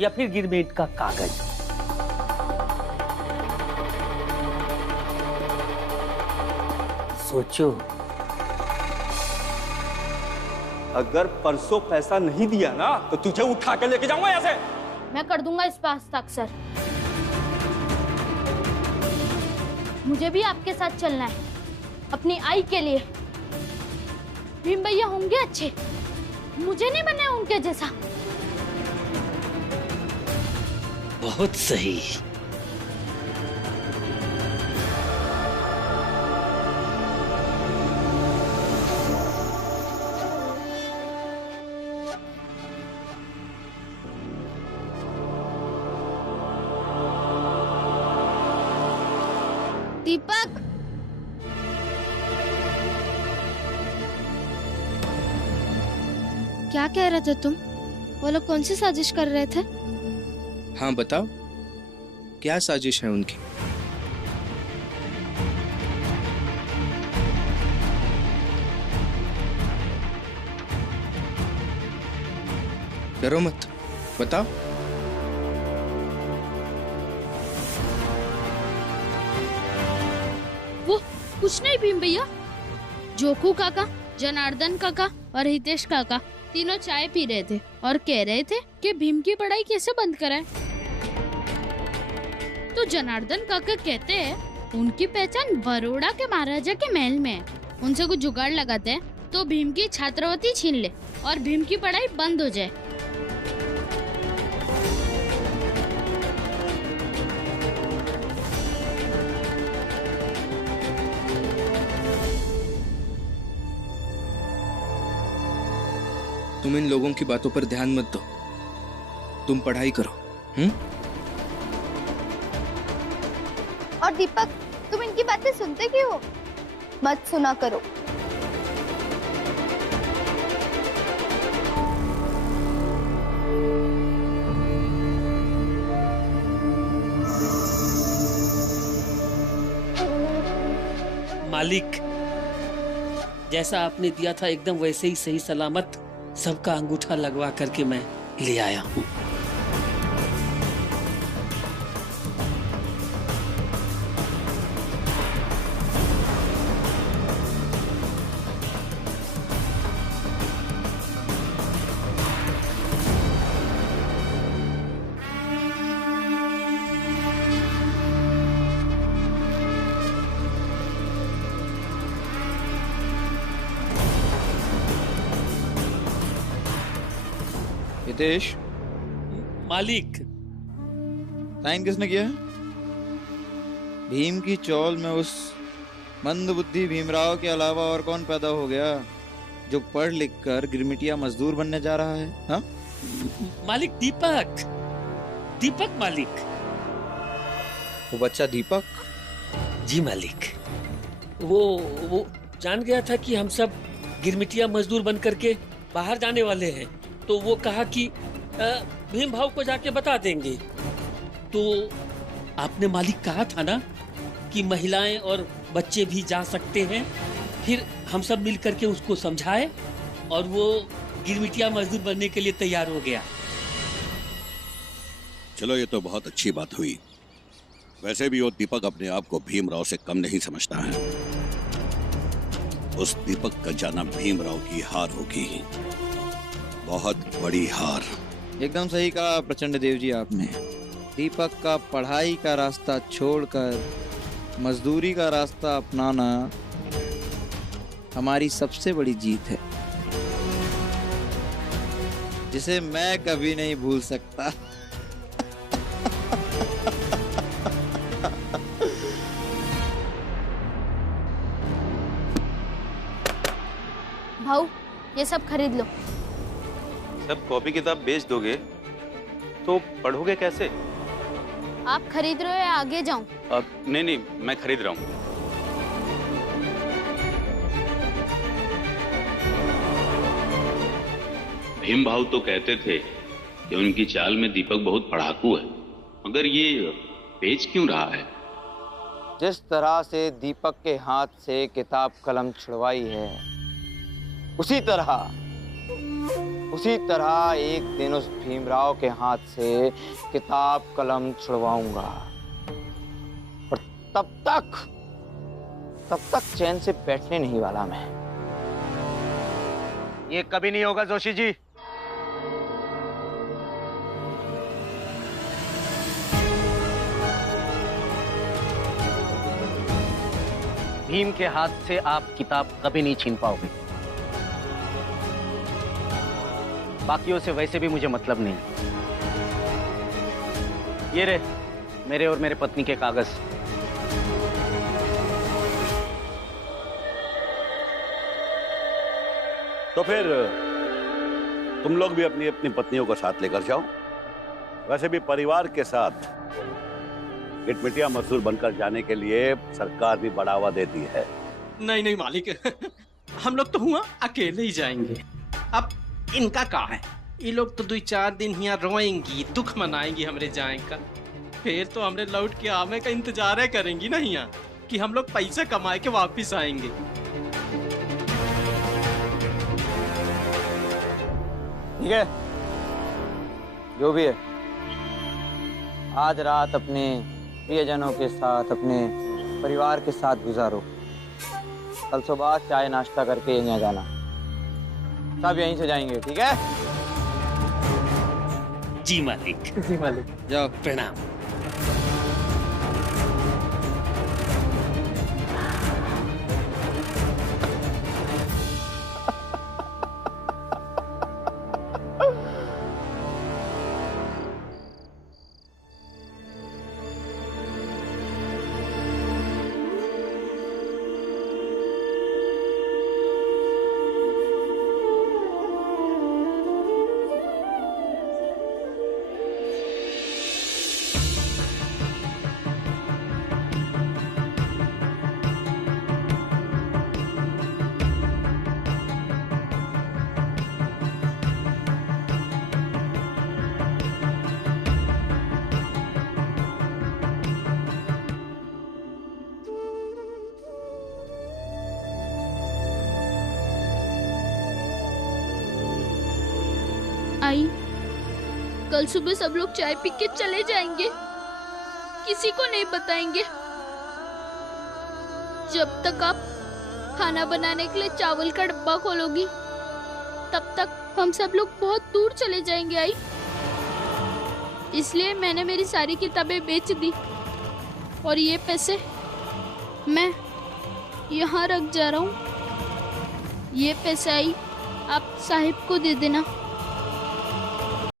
या फिर गिरमेट का कागज। सोचो। अगर परसों पैसा नहीं दिया ना तो तुझे उठा के लेके जाऊंगा यहाँ से। मैं कर दूंगा इस पर हस्ताक्षर। मुझे भी आपके साथ चलना है अपनी आई के लिए। भीम भैया होंगे अच्छे, मुझे नहीं बनना है उनके जैसा। बहुत सही। दीपक, क्या कह रहे थे तुम? वो लोग कौन सी साजिश कर रहे थे? हाँ बताओ, क्या साजिश है उनकी? डरो मत, बताओ। वो कुछ नहीं भीम भैया। जोकू काका, जनार्दन काका और हितेश काका तीनों चाय पी रहे थे और कह रहे थे कि भीम की पढ़ाई कैसे बंद कराएं। तो जनार्दन काका कहते हैं उनकी पहचान बड़ौदा के महाराजा के महल में है। उनसे कुछ जुगाड़ लगाते हैं तो भीम की छात्रवृत्ति छीन ले और भीम की पढ़ाई बंद हो जाए। तुम इन लोगों की बातों पर ध्यान मत दो, तुम पढ़ाई करो। और दीपक, तुम इनकी बातें सुनते क्यों हो? मत सुना करो। मालिक, जैसा आपने दिया था एकदम वैसे ही सही सलामत सबका अंगूठा लगवा करके मैं ले आया हूँ। हितेश, मालिक, साइन किसने किया है? भीम की चौल में उस मंदबुद्धि भीमराव के अलावा और कौन पैदा हो गया जो पढ़ लिख कर गिरमिटिया मजदूर बनने जा रहा है? हाँ? मालिक दीपक, दीपक मालिक। वो बच्चा दीपक? जी मालिक, वो जान गया था कि हम सब गिरमिटिया मजदूर बन करके बाहर जाने वाले हैं, तो वो कहा कि भीम भाव को जाके बता देंगे। तो आपने मालिक कहा था ना कि महिलाएं और बच्चे भी जा सकते हैं। फिर हम सब मिल करके उसको समझाए और वो गिरमिटिया मजदूर बनने के लिए तैयार हो गया। चलो, ये तो बहुत अच्छी बात हुई। वैसे भी वो दीपक अपने आप को भीमराव से कम नहीं समझता है। उस दीपक का जाना भीमराव की हार होगी, बहुत बड़ी हार। एकदम सही कहा प्रचंड देव जी आपने। दीपक का पढ़ाई का रास्ता छोड़कर मजदूरी का रास्ता अपनाना हमारी सबसे बड़ी जीत है, जिसे मैं कभी नहीं भूल सकता। भाऊ, ये सब खरीद लो। सब कॉपी किताब बेच दोगे तो पढ़ोगे कैसे? आप खरीद रहे हो या आगे जाऊं? नहीं, मैं खरीद रहा हूँ। भीम भाव तो कहते थे कि उनकी चाल में दीपक बहुत पढ़ाकू है, मगर ये बेच क्यों रहा है? जिस तरह से दीपक के हाथ से किताब कलम छुड़वाई है, उसी उसी तरह एक दिन उस भीमराव के हाथ से किताब कलम छुड़वाऊंगा और तब तक चैन से बैठने नहीं वाला मैं। ये कभी नहीं होगा जोशी जी। भीम के हाथ से आप किताब कभी नहीं छीन पाओगे। बाकियों से वैसे भी मुझे मतलब नहीं। ये रे मेरे और मेरे पत्नी के कागज। तो फिर तुम लोग भी अपनी अपनी पत्नियों को साथ लेकर जाओ। वैसे भी परिवार के साथ गिरमिटिया मजदूर बनकर जाने के लिए सरकार भी बढ़ावा देती है। नहीं नहीं मालिक, हम लोग तो हुआ अकेले ही जाएंगे। अब इनका कहा है, ये लोग तो 2-4 दिन यहाँ रोएंगी, दुख मनाएंगी हमरे जाए का। फिर तो हमरे लौट के आने का इंतजार करेंगी ना यहाँ कि हम लोग पैसा कमाए के वापिस आएंगे। ठीक है, जो भी है, आज रात अपने प्रियजनों के साथ, अपने परिवार के साथ गुजारो। कल सुबह चाय नाश्ता करके यहाँ जाना। सब यहीं से जाएंगे, ठीक है? जी मालिक। जी मालिक। जाओ, प्रणाम। आई, कल सुबह सब लोग चाय पी के चले जाएंगे, किसी को नहीं बताएंगे। जब तक आप खाना बनाने के लिए चावल का डब्बा खोलोगी, तब तक हम सब लोग बहुत दूर चले जाएंगे आई। इसलिए मैंने मेरी सारी किताबें बेच दी और ये पैसे मैं यहाँ रख जा रहा हूँ। ये पैसे आई आप साहिब को दे देना।